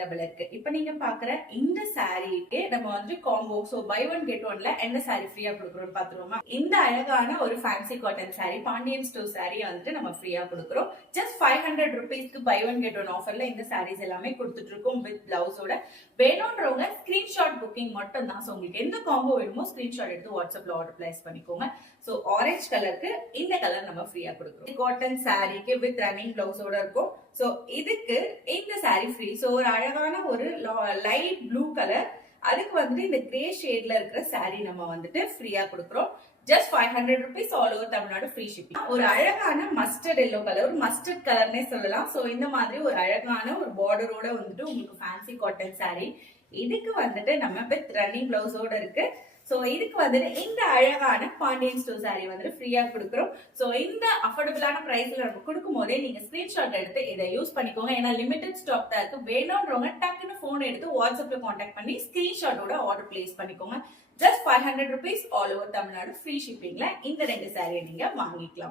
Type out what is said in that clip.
இருக்கு. இப்ப நீங்க பாக்குற இந்த சாரீக்கு நம்ம வந்து காம்போ பை ஒன் கெட் ஒன்ல என்ன சாரி ஃப்ரீயா கொடுக்குறோம் பாத்துருவோமா. இந்த அழகான ஒரு fancy cotton sari Pandian store சாரியை வந்துட்டு நம்ம ஃப்ரீயா கொடுக்குறோம். ஜஸ்ட் 500 rupeesக்கு பை ஒன் கெட் ஒன் ஆஃபர்ல இந்த சாரீஸ் எல்லாமே கொடுத்துட்டு இருக்கோம் வித் பிளவுஸோட. வேணும்ன்றவங்க ஸ்கிரீன்ஷாட் புக்கிங் மட்டும் தான். உங்களுக்கு எந்த காம்போ வேணுமோ ஸ்கிரீன்ஷாட் எடுத்து வாட்ஸ்அப்ல ஆர்டர் பிளேஸ் பண்ணிக்கோங்க. சோ ஆரஞ்சு கலருக்கு இந்த கலர் நம்ம ஃப்ரீயா கொடுக்குறோம். காட்டன் சாரிக்கு வித் ரன்னிங் பிளவுஸோட இருக்கும். சோ இதுக்கு இந்த சாரி ஃப்ரீ. சோ ஒரு அழகான ஒரு லைட் ப்ளூ கலர், அதுக்கு வந்துட்டு இந்த கிரே ஷேட்ல இருக்கிற சாரி நம்ம வந்துட்டு ஃப்ரீயா கொடுக்குறோம். Just 500 rupees all over Tamil Nadu free shipping. ஒரு அழகான மஸ்டர்ட் எல்லோ கலர், ஒரு மஸ்டர்ட் கலர்னே சொல்லலாம். சோ இந்த மாதிரி ஒரு அழகான ஒரு பார்டரோட வந்துட்டு உங்களுக்கு ஃபேன்சி காட்டன் சாரி. இதுக்கு வந்துட்டு நம்ம வித் ரன்னிங் பிளவுஸோட இருக்கு. சோ இதுக்கு வந்துட்டு இந்த அழகான பாண்டியன் ஸ்டோர் சாரி வந்துட்டு ஃப்ரீயா கொடுக்குறோம். சோ இந்த அஃபோர்டபுளான பிரைஸ்ல நம்ம கொடுக்கும் போதே நீங்க ஸ்கிரீன்ஷாட் எடுத்து இதை யூஸ் பண்ணிக்கோங்க. ஏன்னா லிமிடெட் ஸ்டாக் தான் இருக்கு. வேணும்ன்றவங்க டக்குன்னு போன் எடுத்து வாட்ஸ்அப்ல கான்டாக்ட் பண்ணி ஸ்கிரீன்ஷாட்டோட ஆர்டர் பிளேஸ் பண்ணிக்கோங்க. Just 500 rupees all over Tamil Nadu free ஷிப்பிங்ல இந்த ரெண்டு சாரியை நீங்க வாங்கிக்கலாம்.